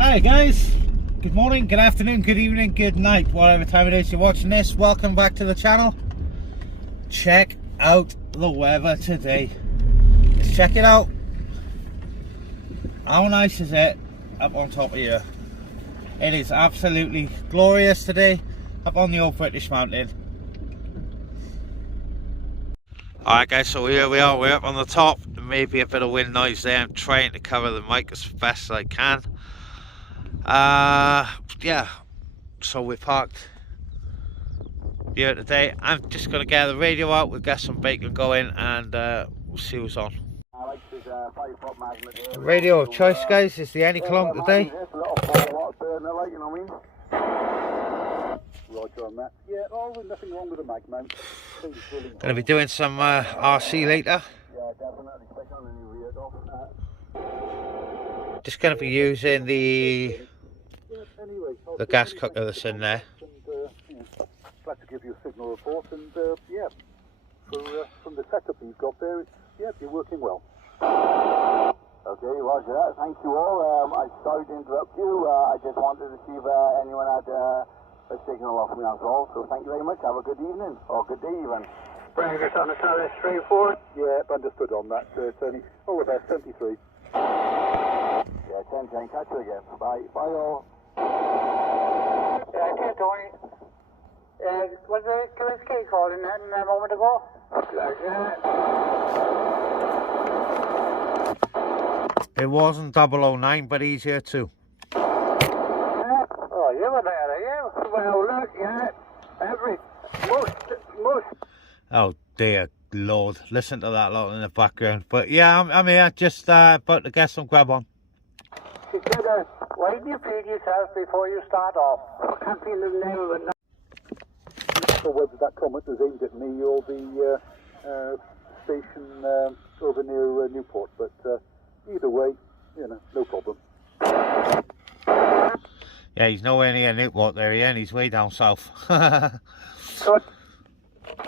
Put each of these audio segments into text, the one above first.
Hi guys, good morning, good afternoon, good evening, good night, whatever time it is you're watching this. Welcome back to the channel. Check out the weather today. Let's check it out. How nice is it up on top of here? It is absolutely glorious today up on the old British mountain. Alright guys, so here we are, we're up on the top. There may be a bit of wind noise there. I'm trying to cover the mic as best as I can. Yeah, so we parked here today. I'm just going to get the radio out, we'll get some bacon going, and we'll see what's on. The radio of choice guys is the Anyclone today. Roger on that. Yeah, nothing wrong with the mag mount. Going to be doing some RC later. Yeah, definitely. Stick on the new rear door. Just going to be using the gas cooker that's in there. Glad to give you a signal report, and yeah, from the setup you've got there, you're working well. Okay, roger that. Thank you all. I'm sorry to interrupt you. I just wanted to see if anyone had a signal off me, that's all. So thank you very much. Have a good evening, or good day even. Bring us on the South straight forward. Yeah, understood on that, Tony. All the best, 73. Yeah, 10-10. Catch you again. Bye. Bye all. Okay, Tony. Was the KSK calling that a moment ago? It wasn't 009, but he's here too. Oh, you were there, are you? Well, look, yeah. Most. Oh dear Lord, listen to that lot in the background. But yeah, I'm here, just about to get some grab on. You said, why do you feed yourself before you start off? I can't feel the name of it now. So whether that comment was aimed at me or the station over near Newport, but either way, no problem. Yeah, he's nowhere near Newport there, and he's way down south. So,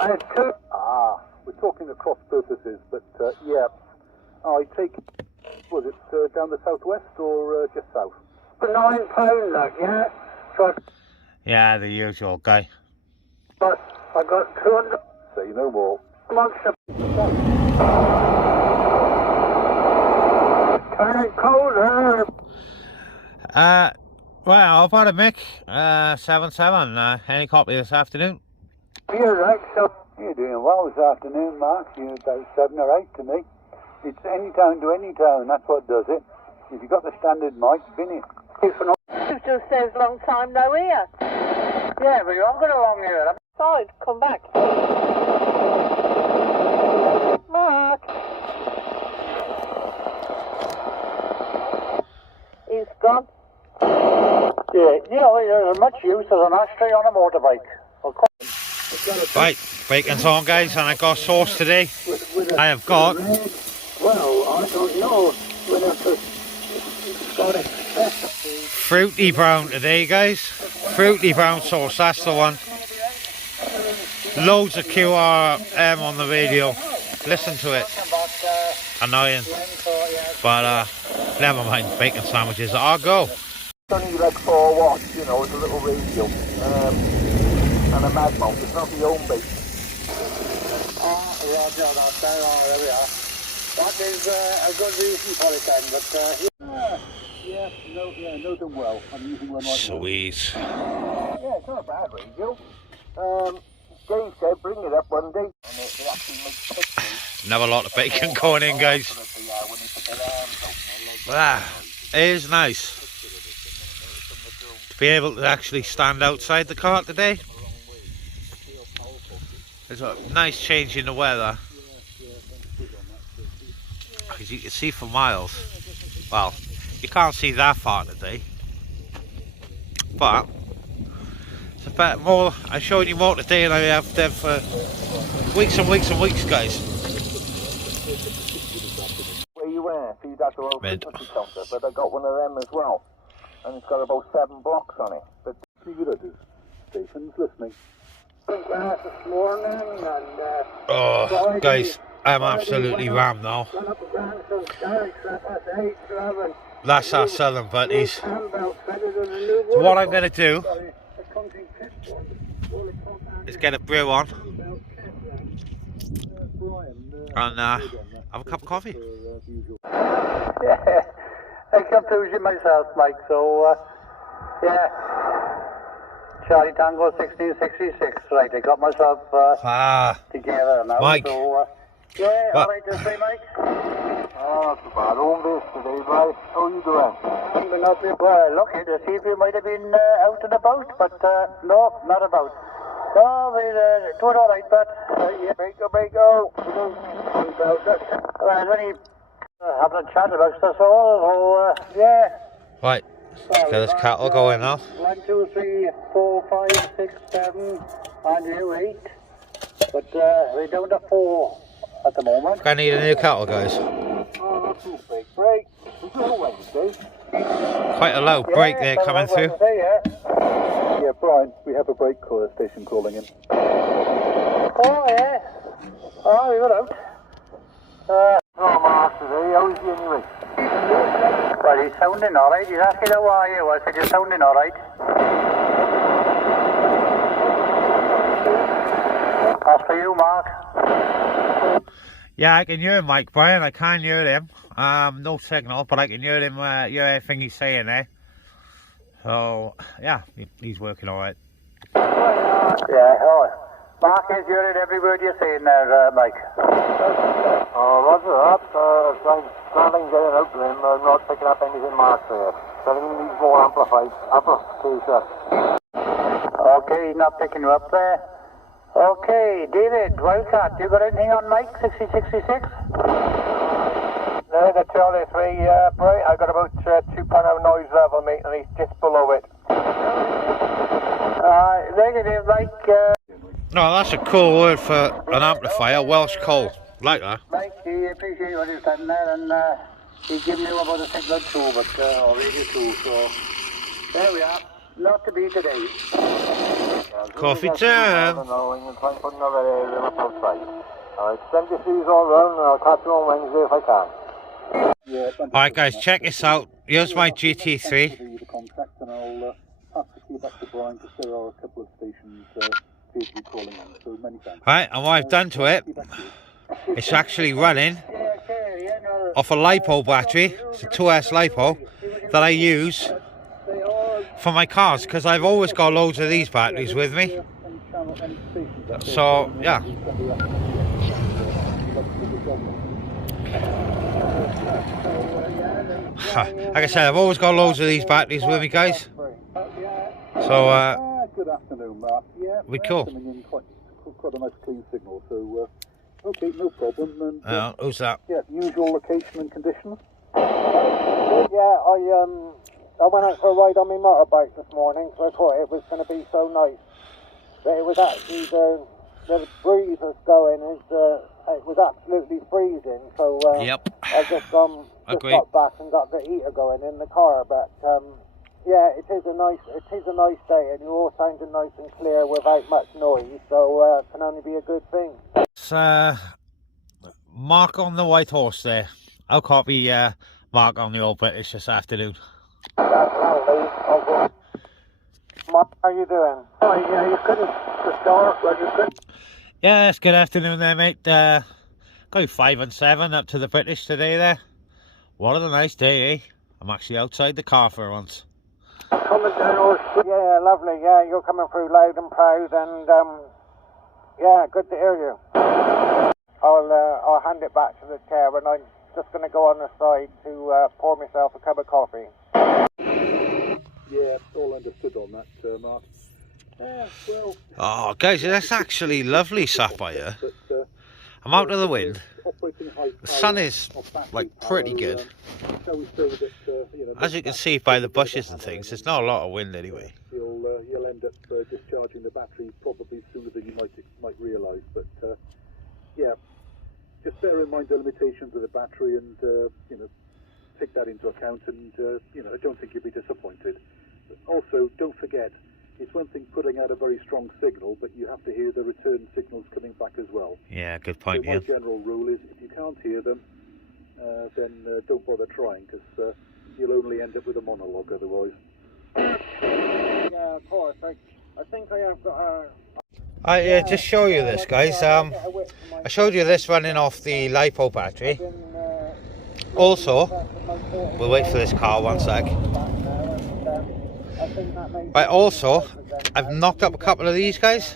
I had two. We're talking across purposes, but yeah, I take, was it down the southwest or just south? £9, like, yeah. So, Yeah, the usual guy. but I got 200 Say no more. months of turning colder. Well, I've had a Mick 7-7, any copy this afternoon? You're right, so You're doing well this afternoon, Mark. You're about 7 or 8 to me. It's any town to any town, that's what does it. If you've got the standard mic, bin it. you just says long time no here. Yeah, but you haven't got a long ear. I'm sorry, come back. Mark. He's gone. Yeah, there's much use as an ashtray on a motorbike. Right, bacon's on guys, and I got sauce today. I have got... Well, I don't know. Fruity brown today guys. Fruity brown sauce, that's the one. Loads of QRM on the radio. Listen to it. Annoying. But never mind, bacon sandwiches are go. Only like 4 watts, it's a little radio. And a mag mount. It's not the home base. Roger, there we are. That is a good reason for it then, but know them well. I'm using one right Sweet. Yeah, it's not a bad radio. Dave said bring it up one day. And they actually make pictures. Another lot of bacon going in guys. It is nice to be able to actually stand outside the car today. It's a nice change in the weather. As you can see for miles. Well, you can't see that far today. But it's a bit more. I'm showing you more today than I have done for weeks and weeks and weeks, guys. Where you were, feed that to a frequency counter, but I got one of them as well. And it's got about 7 blocks on it. But See what others. Stations listening. this morning and Oh, guys, I'm absolutely rammed now. went up the ground, so Derek slept at 8, 11. That's our southern buddies. So what I'm going to do is get a brew on and have a cup of coffee. Yeah, I confused you myself, Mike, so, yeah. Charlie Tango 1666, right, I got myself together now, Mike. so, yeah, What? alright to say, Mike? Oh, not too bad. Home base today, boy. How are you doing? I'm not well, lucky to see if you might have been out and about, but, no, not about. No, we're doing alright, but, yeah, break go. Well, only having a chat about us all, so, yeah. Right, let's get this cattle going now. 1, 2, 3, 4, 5, 6, 7, and you 8. But we're down to 4 at the moment. I need a new cattle, guys. Oh, not too big. Break. Is it a Wednesday? Quite a low break there coming through. Yeah, Brian, we have a break station calling in. Oh, yeah. Oh, you're out. Oh, Mark today. How is he anyway? Well, he's sounding alright. He's asking how are you. I said, you're sounding alright. As for you, Mark. Yeah, I can hear Mike, Brian. I can't hear him. No signal, but I can hear him, hear everything he's saying there. So, yeah, he's working alright. Yeah, oh, Mark is hearing every word you're saying there, Mike. Oh, roger that. I'm starting getting out to him. I'm not picking up anything Mark there. Telling him he needs more amplification. Okay, he's not picking you up there. Okay, David, Wildcat, you got anything on Mike, 6066? No, the Charlie 3, Bright. I got about 2 pound of noise level, mate, and he's just below it. Negative, Mike. No, that's a cool word for an amplifier, Welsh coal. Like that. Mike, he appreciates what you've done there, and he's given you about a signal too, but, or radio too, so there we are. Not to be today. Coffee time. I know, and try and put another area up outside. Alright, send your shoes all round, and I'll catch you on Wednesday if I can. Yeah, Alright guys, check this out. Here's my GT3. the contract, and I'll pass the key back to Brian because there are a couple of stations to be calling on. So many thanks. Right, and what I've done to it, it's actually running off a LiPo battery. It's a 2S LiPo that I use for my cars because I've always got loads of these batteries with me. So, yeah. Like I said, I've always got loads of these batteries with me, guys. So, good afternoon, Mark. Yeah, we cool. Coming in quite a nice clean signal. So, okay, no problem. And who's that? yeah, usual location and conditions. Yeah, I went out for a ride on my motorbike this morning, so I thought it was going to be so nice. But it was actually the breeze was going. It was absolutely freezing. So Yep. I just got back and got the heater going in the car. But yeah, it is a nice day, and you're all sounding nice and clear without much noise. So it can only be a good thing. It's Mark on the white horse there. I'll copy Mark on the old British this afternoon. That's lovely. Mark, how you doing? Oh, yeah, you couldn't start, well, you couldn't. Yeah, it's good afternoon there, mate. Going 5 and 7 up to the British today there. What a nice day, eh? I'm actually outside the car for once. Coming down all Yeah, lovely. Yeah, you're coming through loud and proud, and yeah, good to hear you. I'll hand it back to the chair, and I'm just going to go on the side to pour myself a cup of coffee. Yeah, all understood on that, Mark. Yeah, well. Oh, guys, that's actually lovely sat by here. I'm out of the wind. The sun is like pretty good. As you can see by the bushes and things, there's not a lot of wind anyway. You'll end up discharging the battery probably sooner than you might realise. But yeah, just bear in mind the limitations of the battery, and you know, take that into account. And you know, I don't think you'll be disappointed. Also, don't forget, it's one thing putting out a very strong signal, but you have to hear the return signals coming back as well. Yeah, good point. So my general rule is, if you can't hear them, then don't bother trying, because you'll normally end up with a monologue otherwise. Yeah, of course. I think I have got I just show you this, guys. I showed you this running off the LiPo battery. Also, we'll wait for this car one sec. Right, also, I've knocked up a couple of these guys.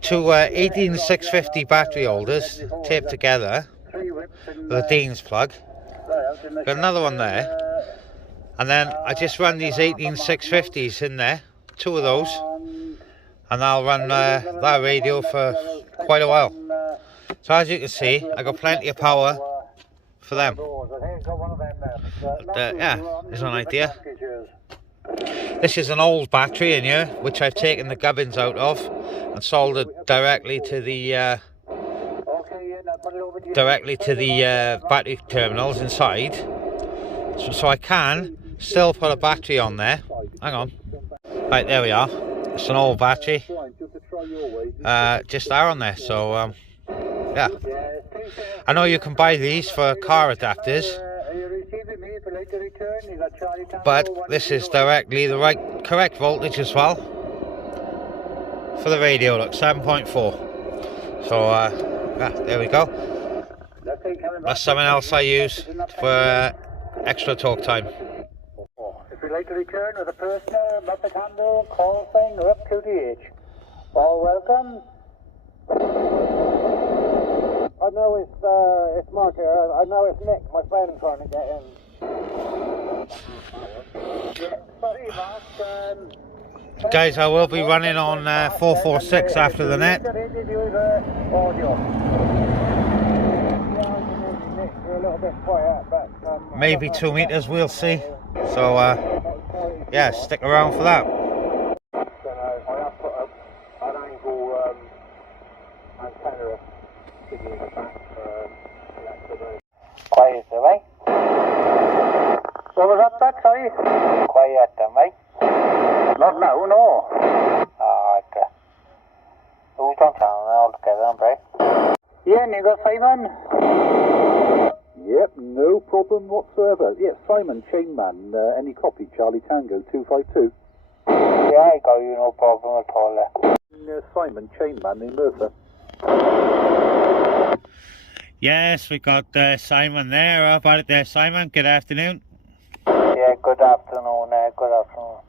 Two 18650 battery holders taped together with a Dean's plug. Got another one there. And then I just run these 18650s in there, two of those. And I'll run that radio for quite a while. So as you can see, I got plenty of power for them. But, yeah, there's an idea. This is an old battery in here, which I've taken the gubbins out of and soldered directly to the battery terminals inside. So I can still put a battery on there. Hang on. Right, there we are. It's an old battery, just there on there. So yeah, I know you can buy these for car adapters, but this is directly the correct voltage as well for the radio. Look, 7.4. So yeah, there we go. That's something else I use for extra talk time. If you'd like to return with a personal Muppet handle, call sign, or up QTH. All welcome. I know it's Mark here. I know it's Nick, my friend, trying to get in. Sorry, Mark. Guys, I will be running on 446 after the net. Maybe 2 meters, we'll see. So yeah, stick around for that. Quiet, mate. What was that, Pat? Sorry? Quiet, mate. Not now, no. Okay. Who's on town all together, Bray? Yeah, and you got Simon? Yep, no problem whatsoever. Yes, Simon, Chainman, any copy, Charlie Tango 252. Yeah, I got you, no problem at all. Simon, Chainman in Merthyr. Yes, we got Simon there. How about it there, Simon? Good afternoon. Yeah, good afternoon, good afternoon.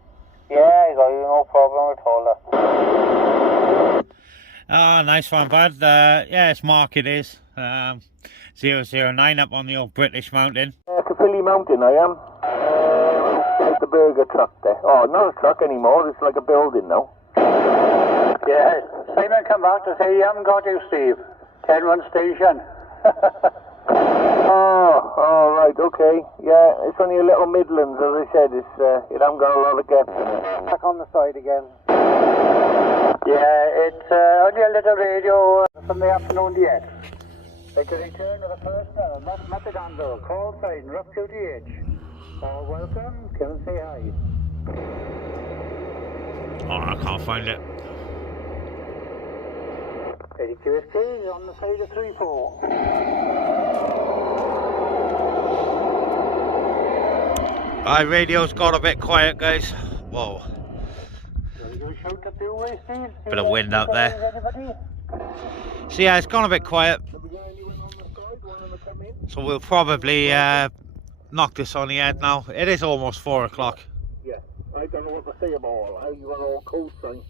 Yeah, I got you, no problem at all. Oh, nice one, bud. Yeah, it's Mark, it is. 009 up on the old British mountain. It's a Philly mountain, I am. Like the burger truck there. Oh, not a truck anymore, it's like a building now. Yeah, Simon come back to say, you haven't got you, Steve. 10-1 station. Oh, right, okay. Yeah, it's only a little Midlands, as I said. It hasn't got a lot of gaps in it. Back on the side again. Yeah, it's only a little radio from the afternoon DX. Like to return with a personal Muppet handle, call sign, rough QTH. All welcome, come and say hi. Oh, I can't find it. 82 SKs on the side of 3-4. My radio's got a bit quiet, guys. Whoa. Bit of wind out there. So yeah, it's gone a bit quiet. So we'll probably knock this on the head now. It is almost 4 o'clock. Yeah, I don't know what to say about all. How you are all cold, son.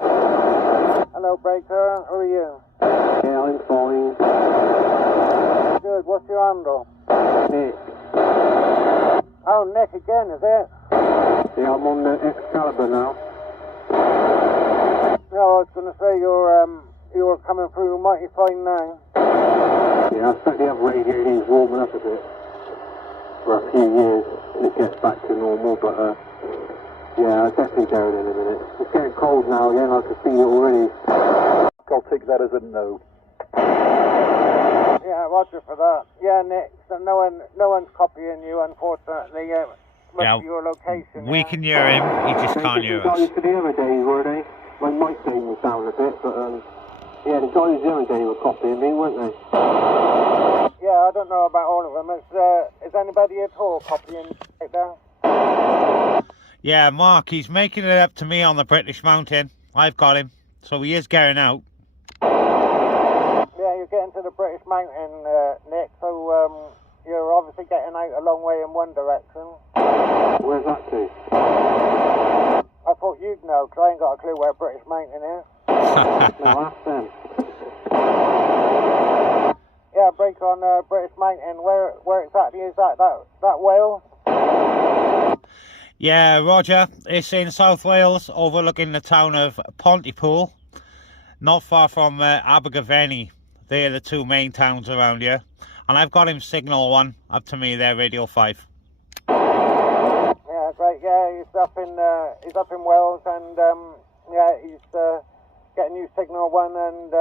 Hello, Breaker. How are you? Yeah, I'm fine. Good. What's your handle? Nick. Oh, Nick again, is it? Yeah, I'm on the Excalibur now. No, I was going to say you're coming through mighty fine now. Yeah, I think the other radio needs warming up a bit for a few years and it gets back to normal, but yeah, I'll definitely go in a minute. It's getting cold now again, I can feel it already. I'll take that as a no. Yeah, roger for that. Yeah, Nick, so no one's copying you, unfortunately. Yeah, your location. We can hear him, he just can't hear us. The guys for the other day, were they? My mic game was down a bit, but yeah, the guys the other day were copying me, weren't they? Yeah, I don't know about all of them. Is anybody at all copying right there? Yeah, Mark, he's making it up to me on the British Mountain. I've got him, so he is getting out. Yeah, you're getting to the British Mountain, Nick, so you're obviously getting out a long way in one direction. Where's that to? I thought you'd know, because I ain't got a clue where British Mountain is. No, that's them. Yeah, break on British Mountain. Where exactly is that? That Wales? Yeah, Roger. It's in South Wales, overlooking the town of Pontypool, not far from Abergavenny. They're the two main towns around here. And I've got him signal 1 up to me there, radio 5. Yeah, great. Yeah, he's up in Wales, and yeah, he's getting you signal 1 and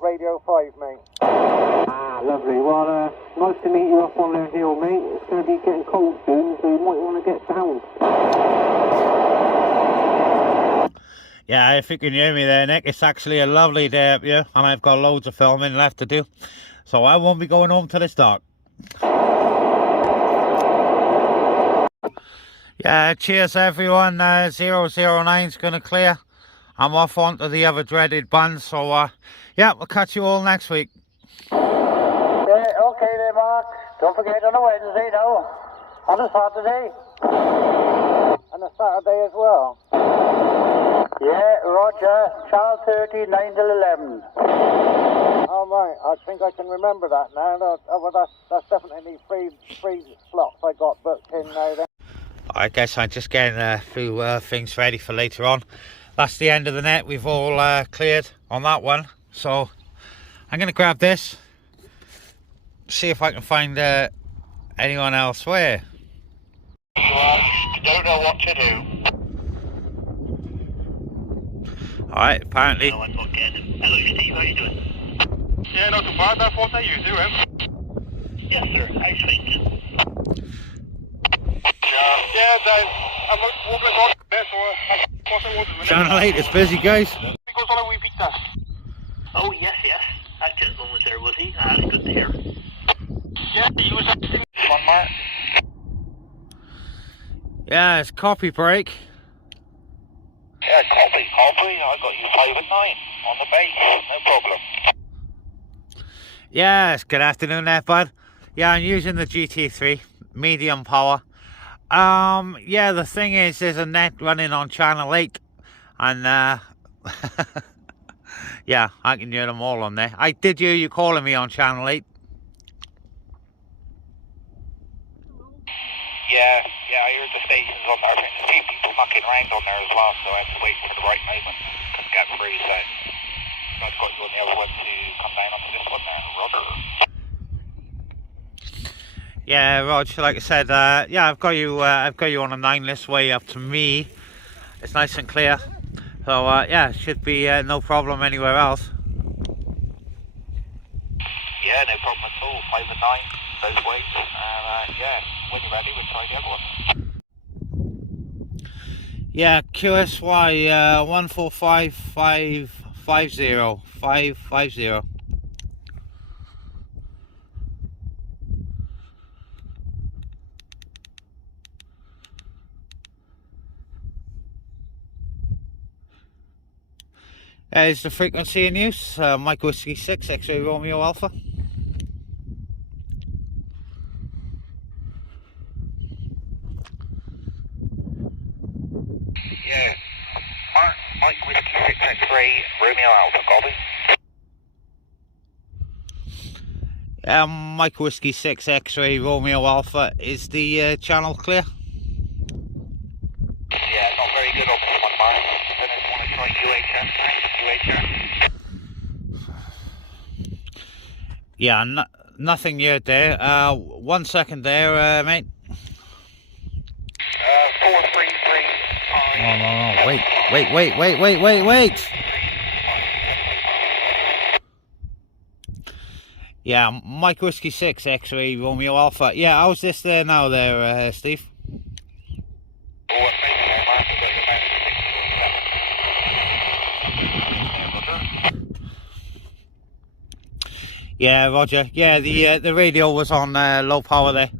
radio 5, mate. Ah, lovely. Well, nice to meet you up on the hill, mate. It's going to be getting cold soon, so you might want to get down. Yeah, if you can hear me there, Nick, it's actually a lovely day up here, and I've got loads of filming left to do, so I won't be going home till it's dark. Yeah, cheers everyone. 009's going to clear. I'm off onto the other dreaded band, so yeah, we'll catch you all next week. Yeah, okay then, Mark. Don't forget on a Wednesday now. On a Saturday. And a Saturday as well. Yeah, Roger. Channel 30, 9 till 11. All right, I think I can remember that now. Well, that's definitely three slots I got booked in now then. I guess I'm just getting a few things ready for later on. That's the end of the net. We've all cleared on that one. So I'm going to grab this, see if I can find anyone elsewhere. Don't know what to do. Alright, apparently. No, I'm not getting it. Hello, Steve. How you doing? Yeah, not too bad. I thought that you do, him. Yes, sir. How's things? Yeah, I'm walking across there, so I cross the water. Channel 8 is busy, guys. Because all we picked us. Oh, yes. That gentleman was there, was he? That's good to hear. Yeah, he was acting. One Mark. Yeah, it's copy break. Yeah, copy. I got you 5 and 9 on the base. No problem. Yes, good afternoon there, bud. Yeah, I'm using the GT3, medium power. Yeah, the thing is, there's a net running on Channel 8, and yeah, I can hear them all on there. I did hear you calling me on Channel 8. Yeah, I heard the stations on there. There's a few people knocking around on there as well, so I had to wait for the right moment to get through. So I've got you on the other one to come down onto this one there, Rudder. Yeah, Rog, like I said, yeah, I've got you on a 9 this way up to me. It's nice and clear, so yeah, it should be no problem anywhere else. Yeah, no problem at all. 5 and 9, both ways. And yeah, when you're ready, we'll try the other one. Yeah, QSY 145550550. Is the frequency in use? Mike Whiskey 6 X-Ray Romeo Alpha. Yeah. Mike Whiskey 6 X-Ray, Romeo Alpha, copy. Mike Whiskey 6 X-Ray Romeo Alpha. Is the channel clear? Yeah, not very good on this one, Mark. Then I want to try UHF. Yeah, nothing yet there. 1 second there, mate. 433. No. Wait. Yeah, Mike Whiskey 6 X-Ray Romeo Alpha. Yeah, how's this there now there, Steve? Yeah, Roger. Yeah, the radio was on low power there.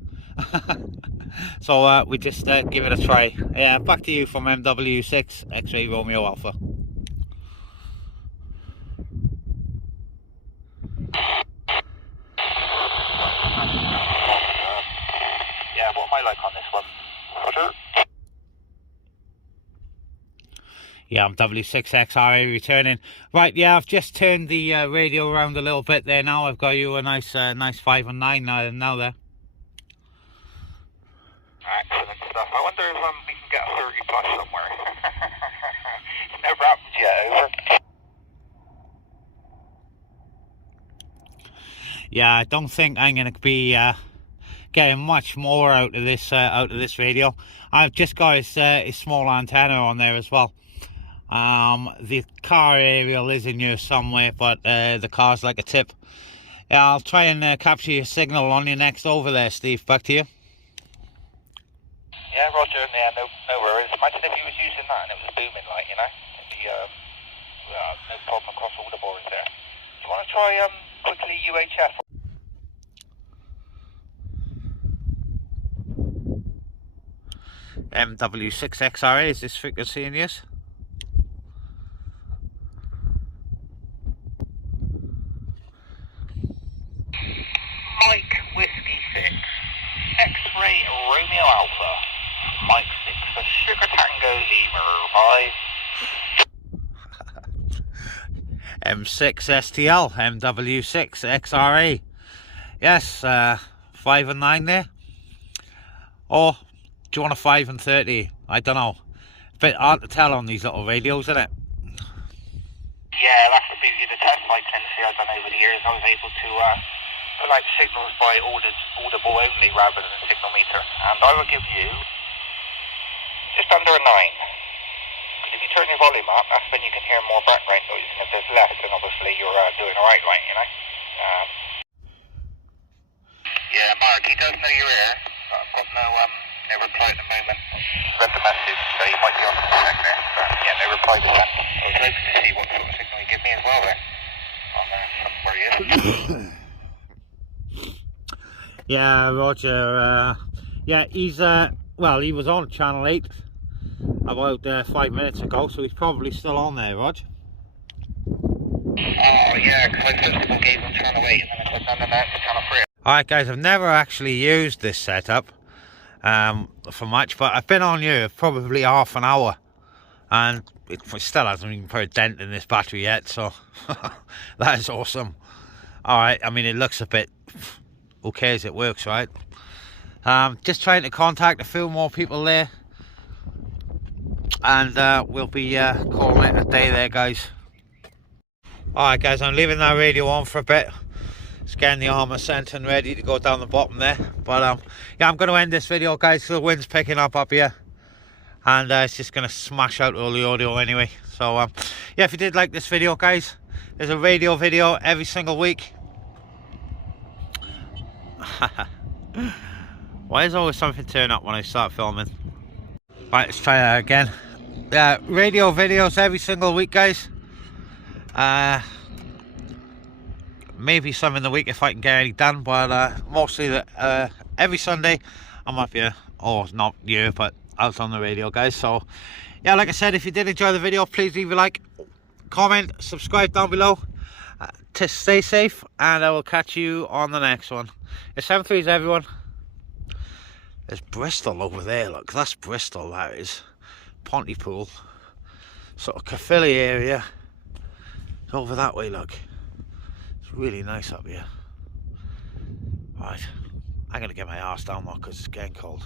So we just give it a try. Yeah, back to you from MW6 X-Ray Romeo Alpha. Yeah, what am I like on this one? Roger. Yeah, I'm W6XRA returning. Right, yeah, I've just turned the radio around a little bit there now. I've got you a nice 5 and 9 now there. Excellent stuff. I wonder if we can get a 30 plus somewhere. Never happened yet, over. Yeah, I don't think I'm going to be getting much more out of this radio. I've just got his small antenna on there as well. The car aerial is in here somewhere, but the car's like a tip. Yeah, I'll try and capture your signal on your next over there, Steve. Back to you. Yeah, Roger. Yeah, no worries. Imagine if you was using that and it was booming, like, you know, it'd be no problem across all the boards there. Do you want to try quickly UHF? MW6XRA, is this frequency in use? Mike Whiskey 6, X-Ray Romeo Alpha, Mike 6 for Sugar Tango Lima, bye. M6STL, MW6XRA. Yes, 5 and 9 there. Or do you want a 5 and 30? I don't know. A bit hard to tell on these little radios, isn't it? Yeah, that's the beauty of the test frequency I've done over the years. I was able to pull out signals by audible only rather than a signal meter. And I will give you just under a 9. Because if you turn your volume up, that's when you can hear more background noise. And if there's less, then obviously you're doing alright, right, you know? Yeah, Mark, he does know you're here. But I've got no reply at the moment. Read the message, so you might be on the phone there. But yeah, no reply to that. I was hoping to see what sort of signal he give me as well there. On where he is. Yeah, Roger. Yeah, he's well, he was on channel 8 about 5 minutes ago, so he's probably still on there, Roger. Oh yeah, because I first of all gave him channel 8 and then I said no, it's channel 3. Alright guys, I've never actually used this setup for much, but I've been on here probably half an hour and it still hasn't even put a dent in this battery yet, so that is awesome. Alright, I mean, it looks a bit who cares, it works, right? Just trying to contact a few more people there, and we'll be calling it a day there, guys. Alright guys, I'm leaving that radio on for a bit. It's getting the armor sent and ready to go down the bottom there. But yeah, I'm going to end this video, guys, so the wind's picking up here. And it's just going to smash out all the audio anyway. So yeah, if you did like this video, guys, there's a radio video every single week. Why is always something turn up when I start filming? Right, let's try that again. Radio videos every single week, guys. Maybe some in the week if I can get any done, but mostly every Sunday I'm up here, or not here, but out on the radio, guys. So yeah, like I said, if you did enjoy the video, please leave a like, comment, subscribe down below. To stay safe, and I will catch you on the next one. It's 7-3s, everyone. There's Bristol over there, look, that's Bristol, that is. Pontypool, sort of Caerphilly area. It's over that way, look. It's really nice up here. Right, I'm gonna get my arse down though because it's getting cold.